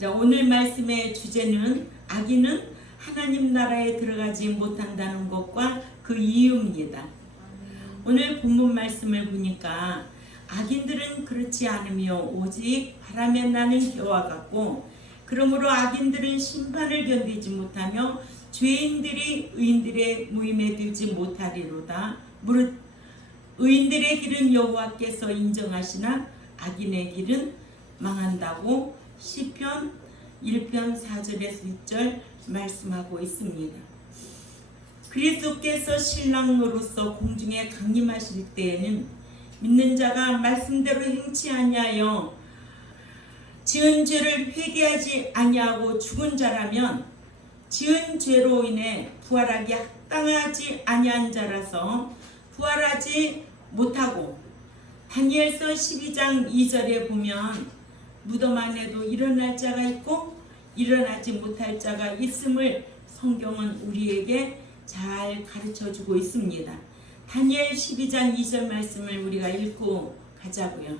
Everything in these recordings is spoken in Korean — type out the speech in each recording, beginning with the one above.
자, 오늘 말씀의 주제는 악인은 하나님 나라에 들어가지 못한다는 것과 그 이유입니다. 오늘 본문 말씀을 보니까 악인들은 그렇지 않으며 오직 바람에 나는 겨와 같고 그러므로 악인들은 심판을 견디지 못하며 죄인들이 의인들의 모임에 들지 못하리로다. 무릇 의인들의 길은 여호와께서 인정하시나 악인의 길은 망한다고 시편 1편 4절에서 6절 말씀하고 있습니다. 그리스도께서 신랑으로서 공중에 강림하실 때에는 믿는 자가 말씀대로 행치 아니하여 지은 죄를 회개하지 아니하고 죽은 자라면 지은 죄로 인해 부활하기 합당하지 아니한 자라서 부활하지 못하고 다니엘서 12장 2절에 보면 무덤 안에도 일어날 자가 있고 일어나지 못할 자가 있음을 성경은 우리에게 잘 가르쳐주고 있습니다. 다니엘 12장 2절 말씀을 우리가 읽고 가자고요.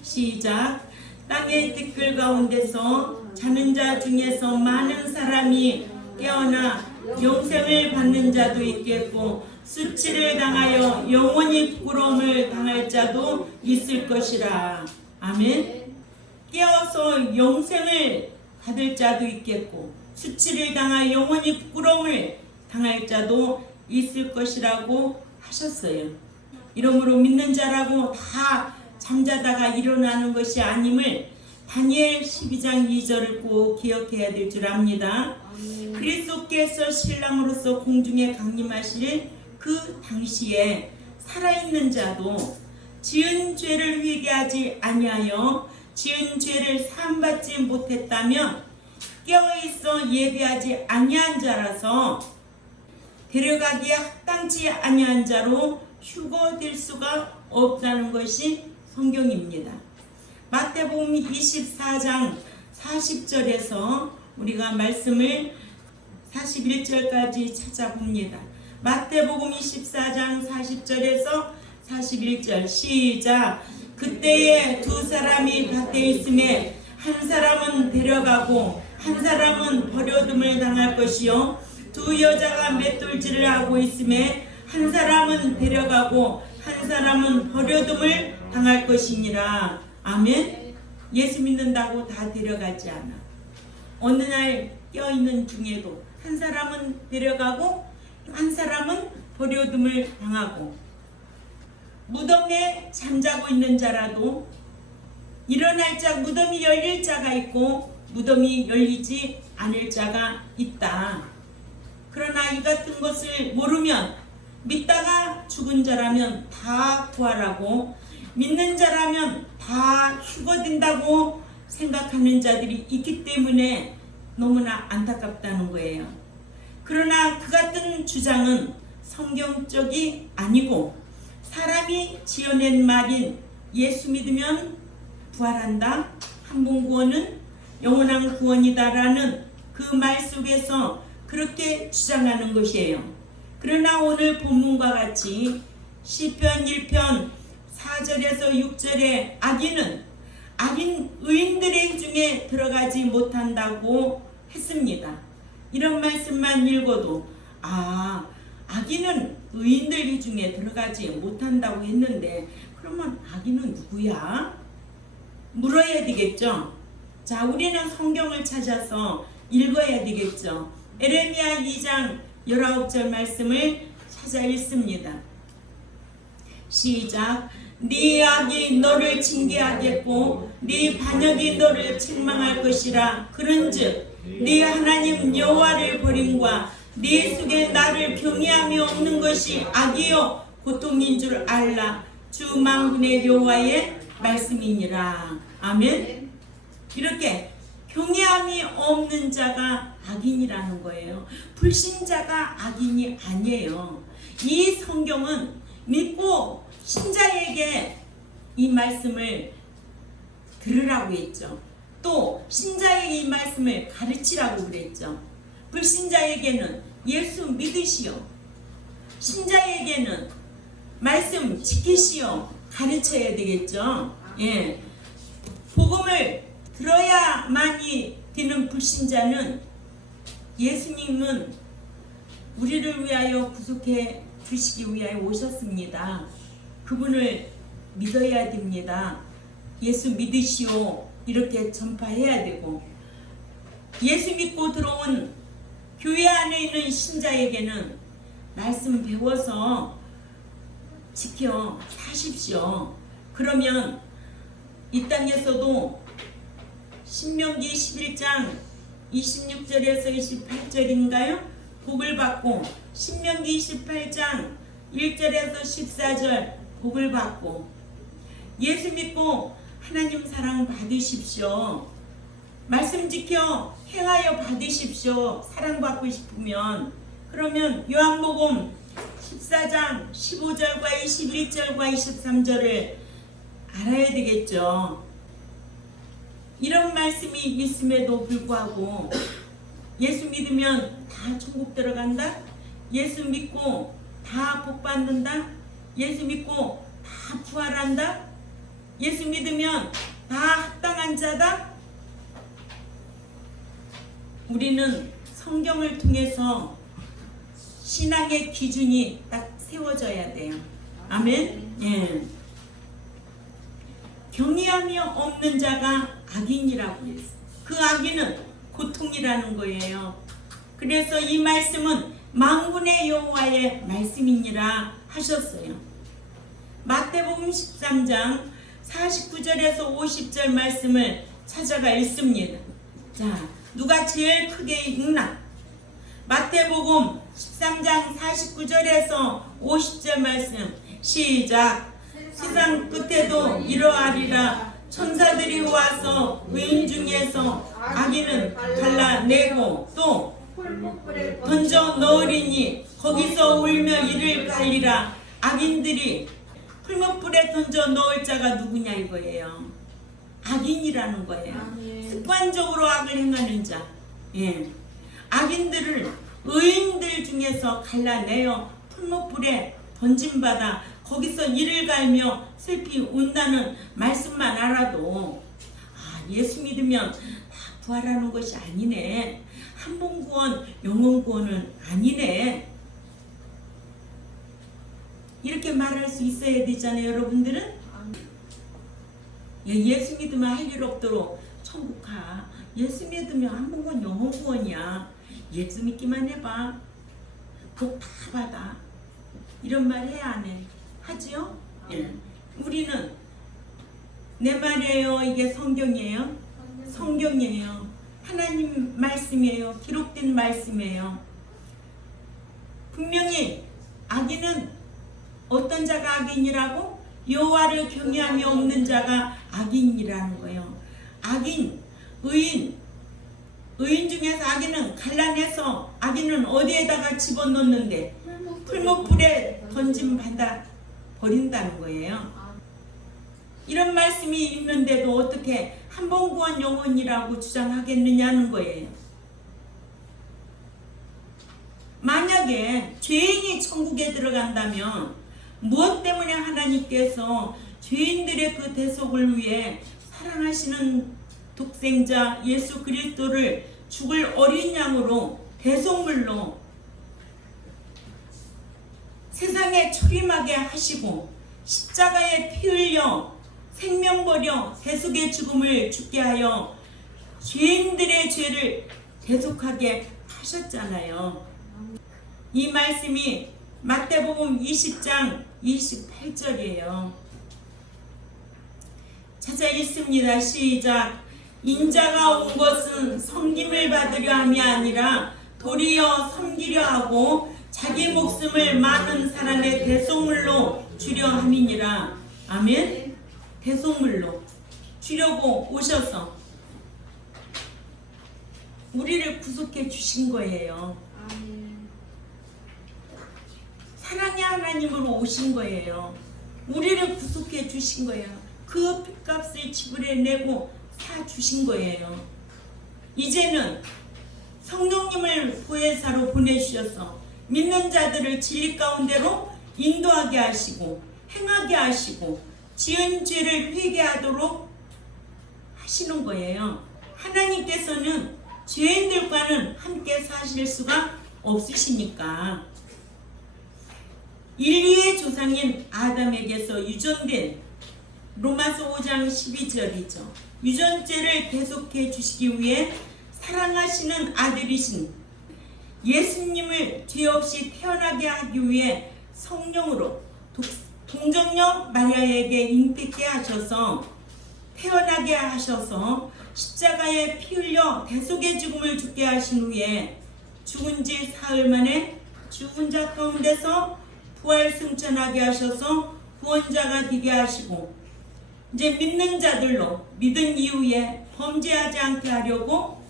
시작. 땅의 티끌 가운데서 자는 자 중에서 많은 사람이 깨어나 영생을 받는 자도 있겠고 수치를 당하여 영원히 부끄러움을 당할 자도 있을 것이라. 아멘. 깨어서 영생을 받을 자도 있겠고 수치를 당하여 영원히 부끄러움을 당할 자도 있을 것이라고 하셨어요. 이러므로 믿는 자라고 다 잠자다가 일어나는 것이 아님을 다니엘 12장 2절을 꼭 기억해야 될 줄 압니다. 그리스도께서 신랑으로서 공중에 강림하실 그 당시에 살아있는 자도 지은 죄를 회개하지 아니하여 지은 죄를 사함받지 못했다면 깨어있어 예배하지 아니한 자라서 데려가기에 합당치 아니한 자로 휴거될 수가 없다는 것이 성경입니다. 마태복음 24장 40절에서 우리가 말씀을 41절까지 찾아봅니다. 마태복음 24장 40절에서 41절 시작. 그때에 두 사람이 밭에 있음에 한 사람은 데려가고 한 사람은 버려둠을 당할 것이요 두 여자가 맷돌질을 하고 있음에 한 사람은 데려가고 한 사람은 버려둠을 당할 것이니라. 아멘. 예수 믿는다고 다 데려가지 않아. 어느 날 껴있는 중에도 한 사람은 데려가고 한 사람은 버려둠을 당하고 무덤에 잠자고 있는 자라도 일어날 자, 무덤이 열릴 자가 있고 무덤이 열리지 않을 자가 있다. 그러나 이 같은 것을 모르면 믿다가 죽은 자라면 다 부활하고 믿는 자라면 다 휴거된다고 생각하는 자들이 있기 때문에 너무나 안타깝다는 거예요. 그러나 그 같은 주장은 성경적이 아니고 사람이 지어낸 말인 예수 믿으면 부활한다, 한 번 구원은 영원한 구원이다라는 그 말 속에서 그렇게 주장하는 것이에요. 그러나 오늘 본문과 같이 시편 1편 4절에서 6절에 악인 의인들의 중에 들어가지 못한다고 했습니다. 이런 말씀만 읽어도 악인은 의인들 중에 들어가지 못한다고 했는데 그러면 악인은 누구야? 물어야 되겠죠. 자, 우리는 성경을 찾아서 읽어야 되겠죠. 에레미야 2장 19절 말씀을 찾아 읽습니다. 시작. 네 악이 너를 징계하겠고 네 반역이 너를 책망할 것이라. 그런즉 네 하나님 여호와를 버림과 네 속에 나를 경외함이 없는 것이 악이요 고통인 줄 알라. 주 만군의 여호와의 말씀이니라. 아멘. 이렇게 경외함이 없는 자가 악인이라는 거예요. 불신자가 악인이 아니에요. 이 성경은 믿고 신자에게 이 말씀을 들으라고 했죠. 또 신자에게 이 말씀을 가르치라고 그랬죠. 불신자에게는 예수 믿으시오, 신자에게는 말씀 지키시오 가르쳐야 되겠죠. 예, 복음을 들어야만이 되는 불신자는 예수님은 우리를 위하여 구속해 주시기 위하여 오셨습니다. 그분을 믿어야 됩니다. 예수 믿으시오 이렇게 전파해야 되고, 예수 믿고 들어온 교회 안에 있는 신자에게는 말씀 배워서 지켜 사십시오. 그러면 이 땅에서도 신명기 11장 26절에서 28절인가요? 복을 받고, 신명기 18장 1절에서 14절 복을 받고, 예수 믿고 하나님 사랑 받으십시오. 말씀 지켜 행하여 받으십시오. 사랑받고 싶으면. 그러면 요한복음 14장 15절과 21절과 23절을 알아야 되겠죠. 이런 말씀이 있음에도 불구하고 예수 믿으면 다 천국 들어간다? 예수 믿고 다 복 받는다? 예수 믿고 다 부활한다? 예수 믿으면 다 합당한 자다? 우리는 성경을 통해서 신앙의 기준이 딱 세워져야 돼요. 아멘? 예. 경외함이 없는 자가 악인이라고 했어요. 그 악인은 고통이라는 거예요. 그래서 이 말씀은 만군의 여호와의 말씀이니라 하셨어요. 마태복음 13장 49절에서 50절 말씀을 찾아가 읽습니다. 자, 누가 제일 크게 읽나? 마태복음 13장 49절에서 50절 말씀 시작. 세상 끝에도 이러하리라. 천사들이 와서 의인 중에서 악인은 갈라내고 또 던져 넣으리니 거기서 울며 이를 갈리라. 악인들이 풀무불에 던져 넣을 자가 누구냐 이거예요. 악인이라는 거예요. 습관적으로 악을 행하는 자. 예. 악인들을 의인들 중에서 갈라내어 풀무불에 던짐받아 거기서 이를 갈며 슬피 운다는 말씀만 알아도 예수 믿으면 다 부활하는 것이 아니네. 한 번 구원, 영원 구원은 아니네. 이렇게 말할 수 있어야 되잖아요, 여러분들은. 예수 믿으면 할 일 없도록 천국 가. 예수 믿으면 한 번 구원, 영원 구원이야. 예수 믿기만 해봐. 복 다 받아. 이런 말 해야 안 해? 하지요? 예. 우리는 내 말이에요. 이게 성경이에요. 성경이에요. 하나님 말씀이에요. 기록된 말씀이에요. 분명히 악인은 어떤 자가 악인이라고? 여호와를 경외함이 없는 자가 악인이라는 거예요. 악인, 의인 중에서 악인은 갈라내서 악인은 어디에다가 집어넣는데 풀무불에 던짐 받아 버린다는 거예요. 이런 말씀이 있는데도 어떻게 한 번 구원 영원이라고 주장하겠느냐는 거예요. 만약에 죄인이 천국에 들어간다면 무엇 때문에 하나님께서 죄인들의 그 대속을 위해 사랑하시는 독생자 예수 그리스도를 죽을 어린 양으로 대속물로 세상에 초림하게 하시고 십자가에 피 흘려 생명 버려 대속의 죽음을 죽게 하여 죄인들의 죄를 대속하게 하셨잖아요. 이 말씀이 마태복음 20장 28절이에요. 찾아 읽습니다. 시작. 인자가 온 것은 섬김을 받으려 함이 아니라 도리어 섬기려 하고 자기 목숨을 많은 사람의 대속물로 주려 함이니라. 아멘. 대속물로 주려고 오셔서 우리를 구속해 주신 거예요. 사랑의 하나님으로 오신 거예요. 우리를 구속해 주신 거예요. 그 핏값을 지불해내고 사 주신 거예요. 이제는 성령님을 보혜사로 보내주셔서 믿는 자들을 진리 가운데로 인도하게 하시고 행하게 하시고 지은 죄를 회개하도록 하시는 거예요. 하나님께서는 죄인들과는 함께 사실 수가 없으시니까. 인류의 조상인 아담에게서 유전된 로마서 5장 12절이죠. 유전죄를 계속해 주시기 위해 사랑하시는 아들이신 예수님을 죄 없이 태어나게 하기 위해 성령으로 동정녀 마리아에게 잉태케 하셔서 태어나게 하셔서 십자가에 피 흘려 대속의 죽음을 죽게 하신 후에 죽은 지 사흘 만에 죽은 자 가운데서 부활 승천하게 하셔서 구원자가 되게 하시고 이제 믿는 자들로 믿은 이후에 범죄하지 않게 하려고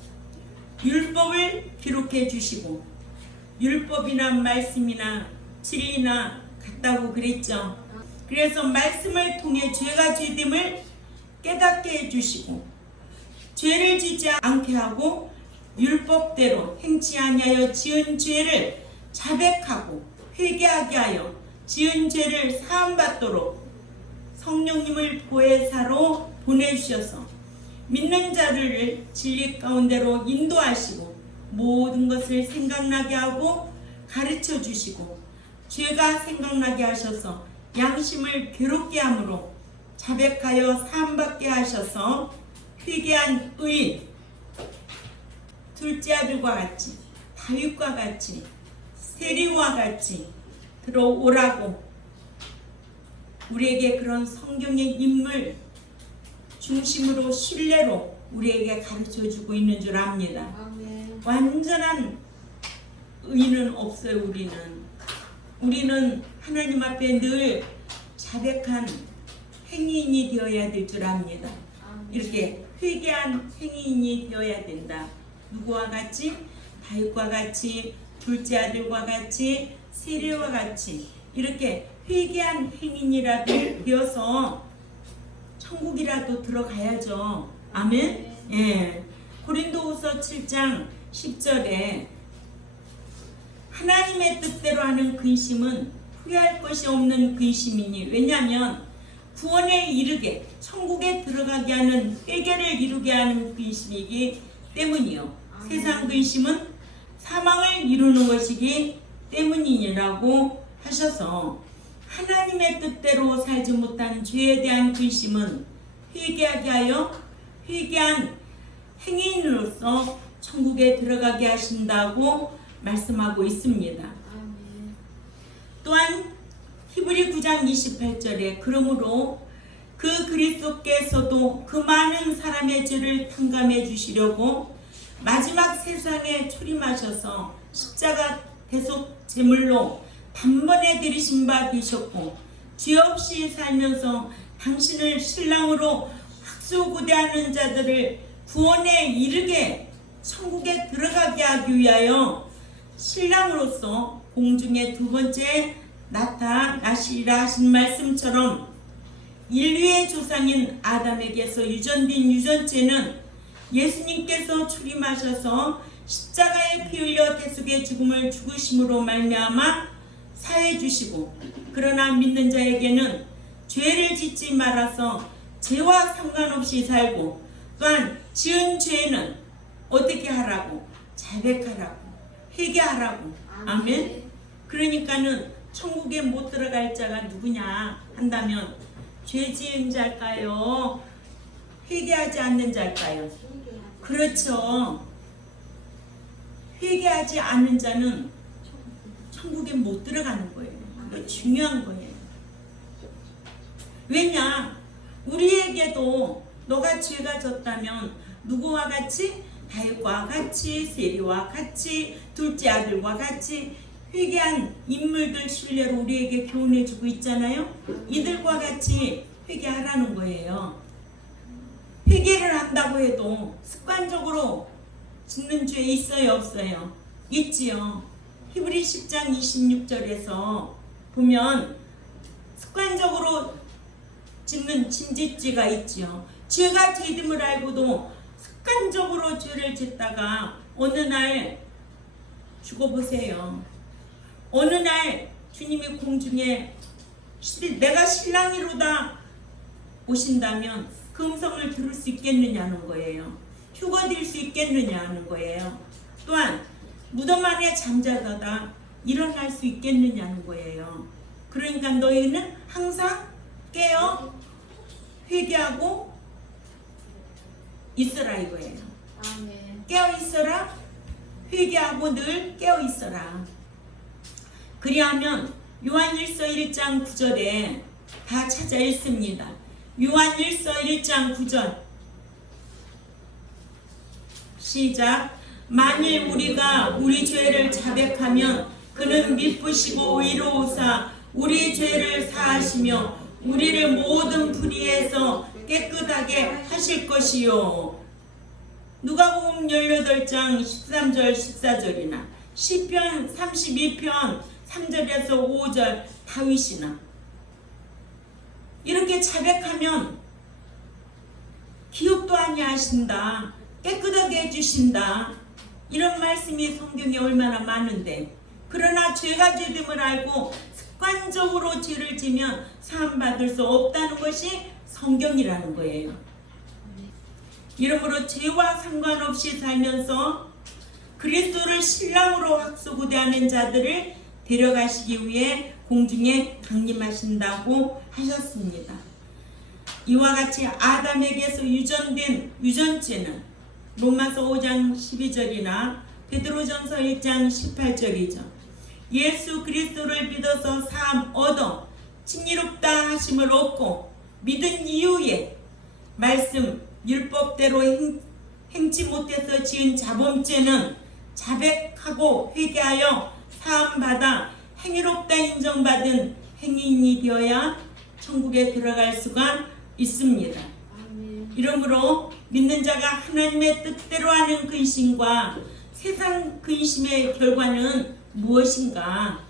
율법을 기록해 주시고, 율법이나 말씀이나 진리나 같다고 그랬죠. 그래서 말씀을 통해 죄가 죄됨을 깨닫게 해주시고 죄를 짓지 않게 하고 율법대로 행치 아니하여 지은 죄를 자백하고 회개하게 하여 지은 죄를 사함받도록 성령님을 보혜사로 보내주셔서 믿는 자들을 진리 가운데로 인도하시고 모든 것을 생각나게 하고 가르쳐 주시고 죄가 생각나게 하셔서 양심을 괴롭게 함으로 자백하여 사함받게 하셔서 회개한 의인 둘째 아들과 같이 다윗과 같이 세리와 같이 들어오라고 우리에게 그런 성경의 인물 중심으로 신뢰로 우리에게 가르쳐주고 있는 줄 압니다. 완전한 의인은 없어요. 우리는 하나님 앞에 늘 자백한 행위인이 되어야 될 줄 압니다. 이렇게 회개한 행위인이 되어야 된다. 누구와 같이? 다윗과 같이, 둘째 아들과 같이, 세리와 같이 이렇게 회개한 행인이라도 되어서 천국이라도 들어가야죠. 아멘. 예. 고린도후서 7장 10절에 하나님의 뜻대로 하는 근심은 후회할 것이 없는 근심이니, 왜냐하면 구원에 이르게 천국에 들어가게 하는 회개를 이루게 하는 근심이기 때문이요. 세상 근심은 사망을 이루는 것이기 때문이라고 하셔서 하나님의 뜻대로 살지 못한 죄에 대한 근심은 회개하게 하여 회개한 행인으로서 천국에 들어가게 하신다고 말씀하고 있습니다. 또한 히브리 9장 28절에 그러므로 그 그리스도께서도 그 많은 사람의 죄를 탕감해 주시려고 마지막 세상에 초림하셔서 십자가 대속 제물로 단번에 들이신 바 되셨고 죄 없이 살면서 당신을 신랑으로 학수고대하는 자들을 구원에 이르게 천국에 들어가게 하기 위하여 신랑으로서 공중에 두 번째 나타나시리라 하신 말씀처럼 인류의 조상인 아담에게서 유전된 유전죄는 예수님께서 출임하셔서 십자가에 피 흘려 대속의 죽음을 죽으심으로 말미암아 사해 주시고, 그러나 믿는 자에게는 죄를 짓지 말아서 죄와 상관없이 살고, 또한 지은 죄는 어떻게 하라고? 자백하라고, 회개하라고. 아멘. 그러니까는 천국에 못 들어갈 자가 누구냐 한다면 죄 지은 자일까요? 회개하지 않는 자일까요? 그렇죠. 회개하지 않는 자는 천국에 못 들어가는 거예요. 이거 중요한 거예요. 왜냐? 우리에게도 너가 죄가 졌다면 누구와 같이? 다윗과 같이, 세리와 같이, 둘째 아들과 같이 회개한 인물들 신뢰로 우리에게 교훈해주고 있잖아요. 이들과 같이 회개하라는 거예요. 회개를 한다고 해도 습관적으로 짓는 죄 있어요, 없어요? 있지요. 히브리 10장 26절에서 보면 습관적으로 짓는 진짓죄가 있지요. 죄가 죄됨을 알고도 습관적으로 죄를 짓다가 어느 날 죽어보세요. 어느 날 주님이 공중에 내가 신랑이로다 오신다면 그 음성을 들을 수 있겠느냐는 거예요. 휴거될 수 있겠느냐는 거예요. 또한 무덤 안에 잠자다가 일어날 수 있겠느냐는 거예요. 그러니까 너희는 항상 깨어 회개하고 있으라 이거예요. 아멘. 깨어 있어라. 회개하고 늘 깨어 있어라. 그리하면 요한일서 1장 9절에 다 찾아 읽습니다. 요한일서 1장 9절 시작. 만일 우리가 우리 죄를 자백하면 그는 미쁘시고 의로우사 우리 죄를 사하시며 우리를 모든 불의에서 깨끗하게 하실 것이요. 누가복음 18장 13절 14절이나 시편 32편 3절에서 5절 다윗이나 이렇게 자백하면 기억도 아니하신다. 깨끗하게 해주신다. 이런 말씀이 성경에 얼마나 많은데, 그러나 죄가 죄됨을 알고 습관적으로 죄를 지면 사함받을 수 없다는 것이 성경이라는 거예요. 이러므로 죄와 상관없이 살면서 그리스도를 신랑으로 확소구대하는 자들을 데려가시기 위해 공중에 강림하신다고 하셨습니다. 이와 같이 아담에게서 유전된 유전죄는 로마서 5장 12절이나 베드로전서 1장 18절이죠. 예수 그리스도를 믿어서 사함 얻어 칭의롭다 하심을 얻고 믿은 이후에 말씀 율법대로 행치 못해서 지은 자범죄는 자백하고 회개하여 사함받아 행위롭다 인정받은 행위인이 되어야 천국에 들어갈 수가 있습니다. 이러므로 믿는 자가 하나님의 뜻대로 하는 근심과 세상 근심의 결과는 무엇인가?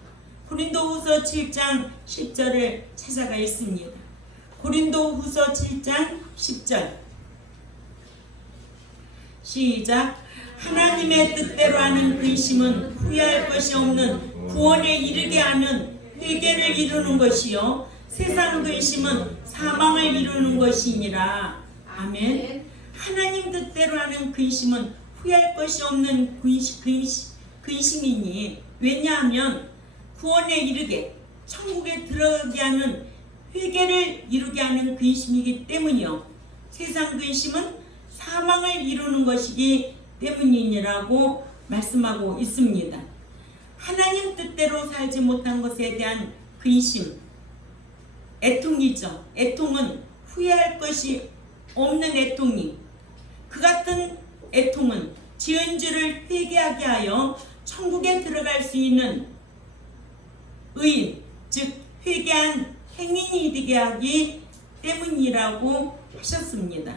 고린도후서 7장 10절을 찾아가 있습니다. 고린도후서 7장 10절 시작. 하나님의 뜻대로 하는 근심은 후회할 것이 없는 구원에 이르게 하는 회개를 이루는 것이요 세상 근심은 사망을 이루는 것이니라. 아멘. 하나님 뜻대로 하는 근심은 후회할 것이 없는 근심이니, 왜냐하면 구원에 이르게 천국에 들어가게 하는 회개를 이루게 하는 근심이기 때문이요 세상 근심은 사망을 이루는 것이기 때문이니라고 말씀하고 있습니다. 하나님 뜻대로 살지 못한 것에 대한 근심, 애통이죠. 애통은 후회할 것이 없는 애통이, 그 같은 애통은 지은 죄를 회개하게 하여 천국에 들어갈 수 있는 의인, 즉 회개한 행인이 되게 하기 때문이라고 하셨습니다.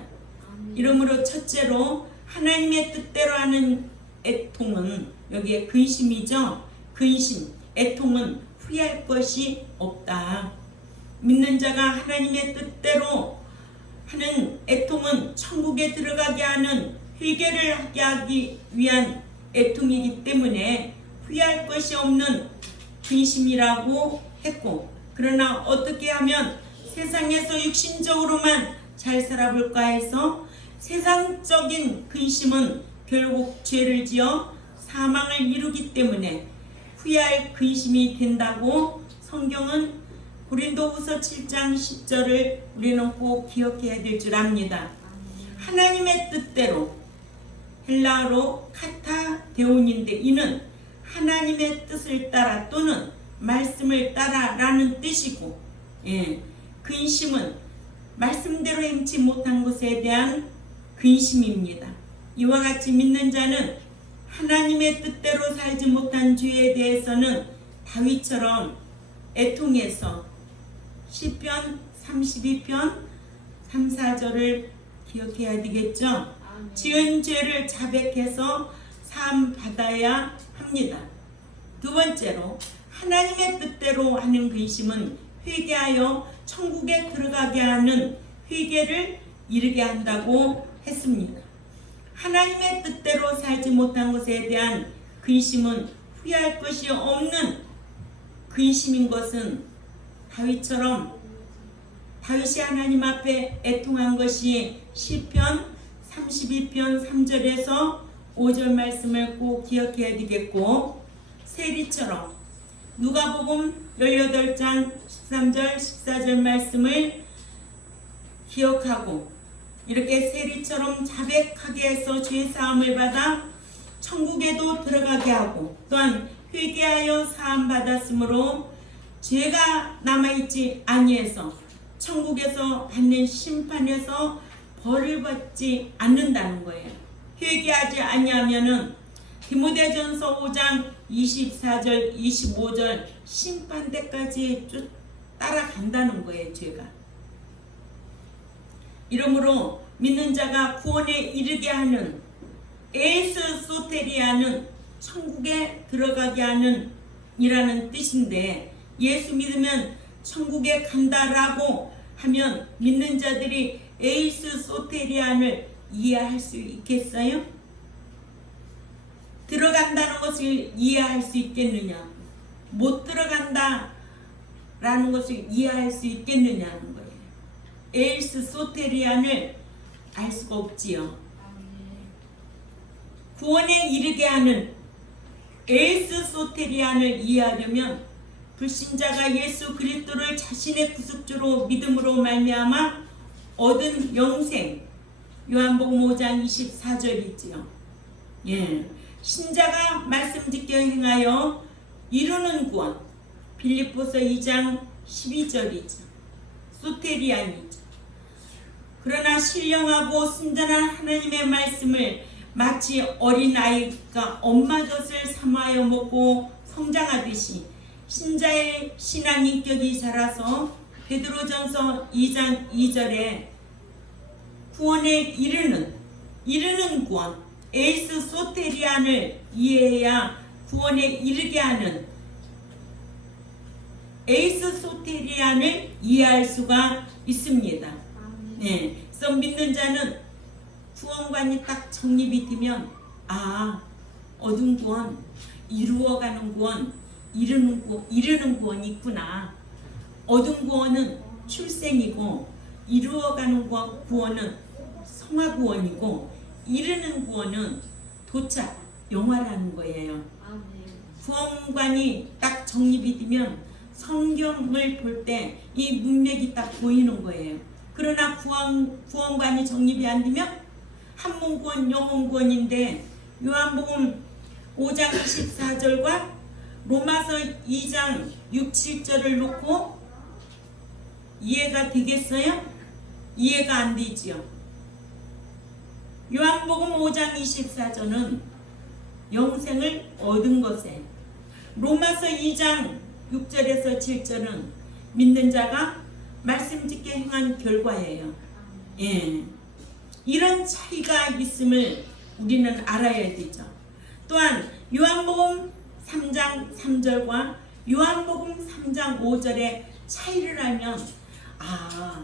이러므로 첫째로 하나님의 뜻대로 하는 애통은 여기에 근심이죠. 근심, 애통은 후회할 것이 없다. 믿는 자가 하나님의 뜻대로 하는 애통은 천국에 들어가게 하는 회개를 하게 하기 위한 애통이기 때문에 후회할 것이 없는 근심이라고 했고, 그러나 어떻게 하면 세상에서 육신적으로만 잘 살아볼까 해서 세상적인 근심은 결국 죄를 지어 사망을 이루기 때문에 후회할 근심이 된다고 성경은 고린도후서 7장 10절을 우리는 꼭 기억해야 될 줄 압니다. 하나님의 뜻대로, 헬라어로 카타데온인데 이는 하나님의 뜻을 따라 또는 말씀을 따라 라는 뜻이고, 근심은 말씀대로 행치 못한 것에 대한 근심입니다. 이와 같이 믿는 자는 하나님의 뜻대로 살지 못한 죄에 대해서는 다윗처럼 애통해서 시편 32편 3, 4절을 기억해야 되겠죠. 지은 죄를 자백해서 사함 받아야 합니다. 두 번째로 하나님의 뜻대로 하는 근심은 회개하여 천국에 들어가게 하는 회개를 이르게 한다고 했습니다. 하나님의 뜻대로 살지 못한 것에 대한 근심은 후회할 것이 없는 근심인 것은 다윗이 하나님 앞에 애통한 것이 시편 32편 3절에서 5절 말씀을 꼭 기억해야 되겠고, 세리처럼 누가복음 18장 13절 14절 말씀을 기억하고 이렇게 세리처럼 자백하게 해서 죄사함을 받아 천국에도 들어가게 하고, 또한 회개하여 사함 받았으므로 죄가 남아있지 아니해서 천국에서 받는 심판에서 벌을 받지 않는다는 거예요. 회개하지 아니하면은 디모데전서 5장 24절 25절 심판대까지 쭉 따라간다는 거예요. 죄가. 이러므로 믿는 자가 구원에 이르게 하는 에스 소테리아는 천국에 들어가게 하는 이라는 뜻인데, 예수 믿으면 천국에 간다라고 하면 믿는 자들이 에이스 소테리안을 이해할 수 있겠어요? 들어간다는 것을 이해할 수 있겠느냐? 못 들어간다 라는 것을 이해할 수 있겠느냐는 거예요. 에이스 소테리안을 알 수가 없지요. 구원에 이르게 하는 에이스 소테리안을 이해하려면 불신자가 예수 그리스도를 자신의 구속주로 믿음으로 말미암아 얻은 영생, 요한복음 5장 24절이지요. 예, 신자가 말씀 지켜 행하여 이루는 구원, 빌립보서 2장 12절이죠. 소테리안이죠. 그러나 신령하고 순전한 하나님의 말씀을 마치 어린아이가 엄마 젖을 삼아여 먹고 성장하듯이 신자의 신앙 인격이 자라서 베드로전서 2장 2절에 구원에 이르는 구원, 에이스 소테리안을 이해해야 구원에 이르게 하는 에이스 소테리안을 이해할 수가 있습니다. 네, 그래서 믿는 자는 구원관이 딱 정립이 되면, 아, 얻은 구원, 이루어가는 구원, 이르는 구원이 있구나. 얻은 구원은 출생이고, 이루어가는 구원은 성화구원이고, 이르는 구원은 도착, 영화라는 거예요. 구원관이 딱 정립이 되면 성경을 볼 때 이 문맥이 딱 보이는 거예요. 그러나 구원관이 정립이 안 되면 한문구원, 영혼구원인데, 요한복음 5장 24절과 로마서 2장 6, 7절을 놓고 이해가 되겠어요? 이해가 안 되지요. 요한복음 5장 24절은 영생을 얻은 것에, 로마서 2장 6절에서 7절은 믿는 자가 말씀 짓게 행한 결과예요. 예. 이런 차이가 있음을 우리는 알아야 되죠. 또한 요한복음 3장 3절과 요한복음 3장 5절의 차이를 알면, 아,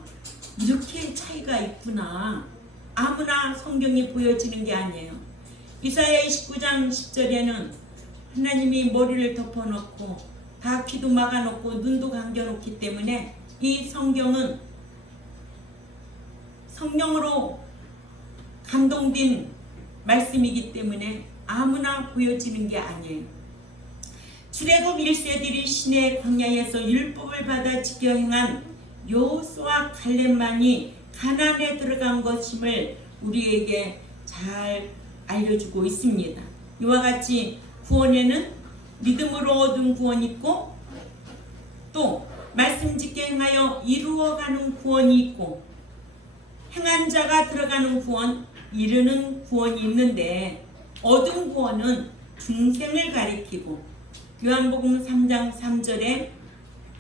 이렇게 차이가 있구나. 아무나 성경이 보여지는 게 아니에요. 이사야 29장 10절에는 하나님이 머리를 덮어놓고 다 귀도 막아놓고 눈도 감겨놓기 때문에 이 성경은 성령으로 감동된 말씀이기 때문에 아무나 보여지는 게 아니에요. 출애굽 1세들이 시내 광야에서 율법을 받아 지켜 행한 여호수아 갈렙만이 가나안에 들어간 것임을 우리에게 잘 알려주고 있습니다. 이와 같이 구원에는 믿음으로 얻은 구원이 있고, 또 말씀 짓게 행하여 이루어가는 구원이 있고, 행한 자가 들어가는 구원, 이르는 구원이 있는데, 얻은 구원은 중생을 가리키고, 요한복음 3장 3절에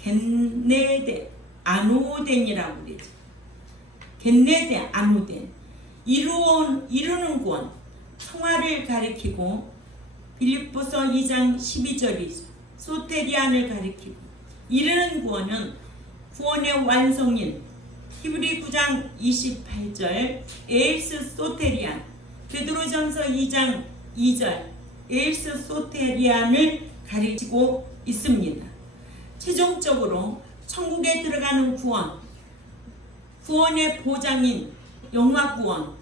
겟네데 아노덴이라고 그러죠. 겟네데 아노덴, 이루는 구원, 성화를 가리키고, 빌립보서 2장 12절이죠. 소테리안을 가리키고, 이르는 구원은 구원의 완성인 히브리 9장 28절 에일스 소테리안, 베드로전서 2장 2절 에일스 소테리안을 가리키고 있습니다. 최종적으로 천국에 들어가는 구원, 구원의 보장인 영화 구원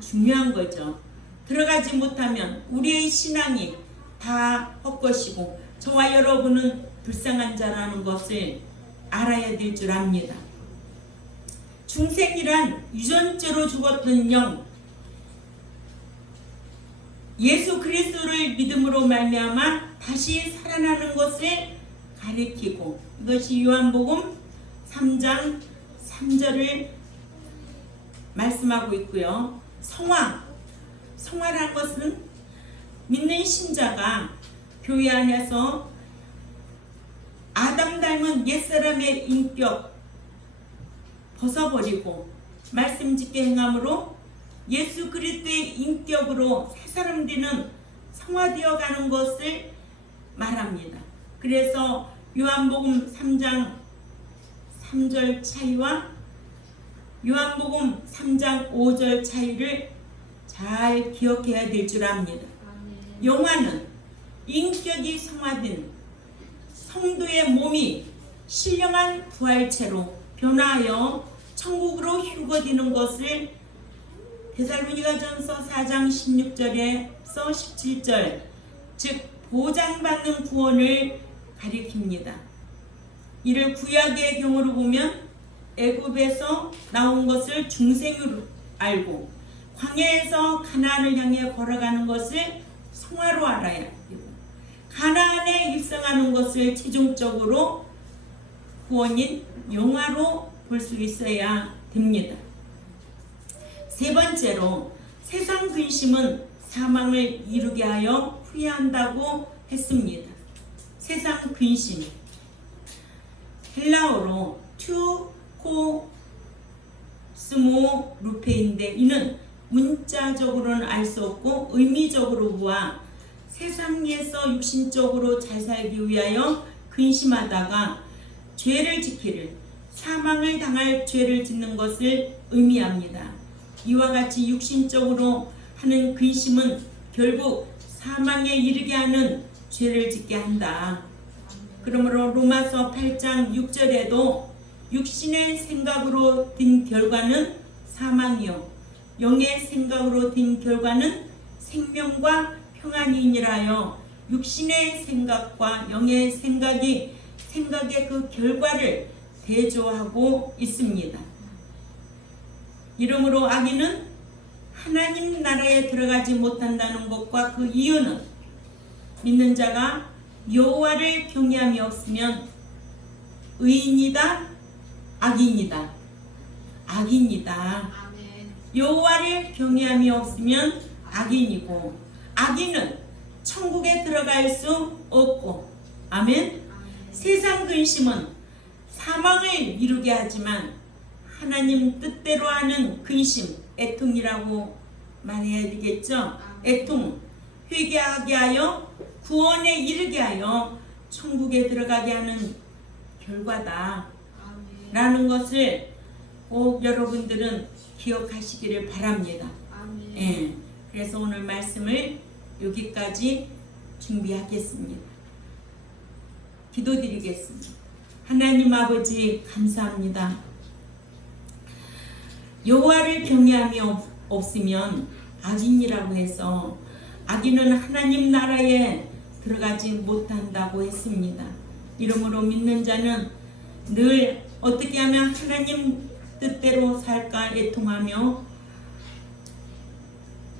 중요한 거죠. 들어가지 못하면 우리의 신앙이 다 헛것이고 저와 여러분은 불쌍한 자라는 것을 알아야 될 줄 압니다. 중생이란 유전죄로 죽었던 영, 예수 그리스도를 믿음으로 말미암아 다시 살아나는 것을 가리키고, 이것이 요한복음 3장 3절을 말씀하고 있고요. 성화라는 것은 믿는 신자가 교회 안에서 아담 닮은 옛사람의 인격 벗어버리고 말씀 짓게 행함으로 예수 그리스도의 인격으로 새 사람 되는 성화되어 가는 것을 말합니다. 그래서 요한복음 3장 3절 차이와 요한복음 3장 5절 차이를 잘 기억해야 될 줄 압니다. 영화는 인격이 성화된 성도의 몸이 신령한 부활체로 변화하여 천국으로 휴거되는 것을 데살로니가전서 4장 16절에서 17절, 즉 보장받는 구원을 가리킵니다. 이를 구약의 경우로 보면 애굽에서 나온 것을 중생으로 알고 광야에서 가나안을 향해 걸어가는 것을 성화로 알아야 되고, 가나안에 입성하는 것을 최종적으로 구원인 영화로 볼 수 있어야 됩니다. 세 번째로 세상 근심은 사망을 이루게 하여 후회한다고 했습니다. 세상 근심, 헬라어로 투코스모 루페인데, 이는 문자적으로는 알 수 없고 의미적으로 보아 세상에서 육신적으로 잘 살기 위하여 근심하다가 죄를 지키를, 사망을 당할 죄를 짓는 것을 의미합니다. 이와 같이 육신적으로 하는 근심은 결국 사망에 이르게 하는 죄를 짓게 한다. 그러므로 로마서 8장 6절에도 육신의 생각으로 든 결과는 사망이요 영의 생각으로 든 결과는 생명과 평안이니라여, 육신의 생각과 영의 생각의 그 결과를 대조하고 있습니다. 이러므로 악인은 하나님 나라에 들어가지 못한다는 것과 그 이유는 믿는 자가 여호와를 경외함이 없으면 의인이다, 악인이다. 여호와를 경외함이 없으면 악인이고, 악인은 천국에 들어갈 수 없고. 아멘. 세상 근심은 사망을 이루게 하지만 하나님 뜻대로 하는 근심, 애통이라고 말해야 되겠죠. 애통, 회개하게 하여 구원에 이르게 하여 천국에 들어가게 하는 결과다 라는 것을 꼭 여러분들은 기억하시기를 바랍니다. 예, 그래서 오늘 말씀을 여기까지 준비하겠습니다. 기도드리겠습니다. 하나님 아버지 감사합니다. 여호와를 경외함이 없으면 악인이라고 해서 악인은 하나님 나라에 들어가지 못한다고 했습니다. 이러므로 믿는 자는 늘 어떻게 하면 하나님 뜻대로 살까 애통하며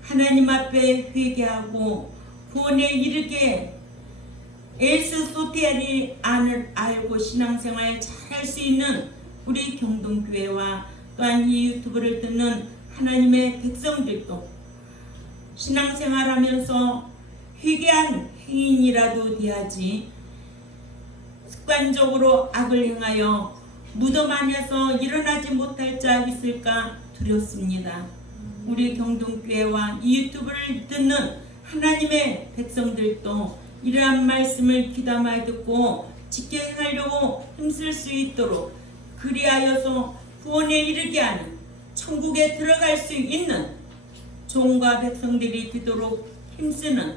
하나님 앞에 회개하고 구원에 이르게 엘스 소테아리 안을 알고 신앙생활 잘 할 수 있는 우리 경동교회와 또한 이 유튜브를 듣는 하나님의 백성들도 신앙생활하면서 회개한 행인이라도 돼야지 습관적으로 악을 행하여 무덤 안에서 일어나지 못할 자 있을까 두렵습니다. 우리 경동교회와 이 유튜브를 듣는 하나님의 백성들도 이러한 말씀을 귀담아 듣고 지켜 행하려고 힘쓸 수 있도록, 그리하여서 구원에 이르게 하는 천국에 들어갈 수 있는 종과 백성들이 되도록 힘쓰는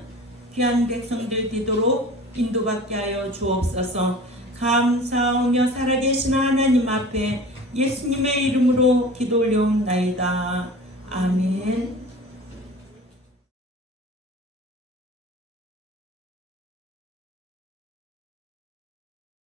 귀한 백성들 되도록 인도받게 하여 주옵소서. 감사하며 살아계신 하나님 앞에 예수님의 이름으로 기도 올려옵나이다. 아멘.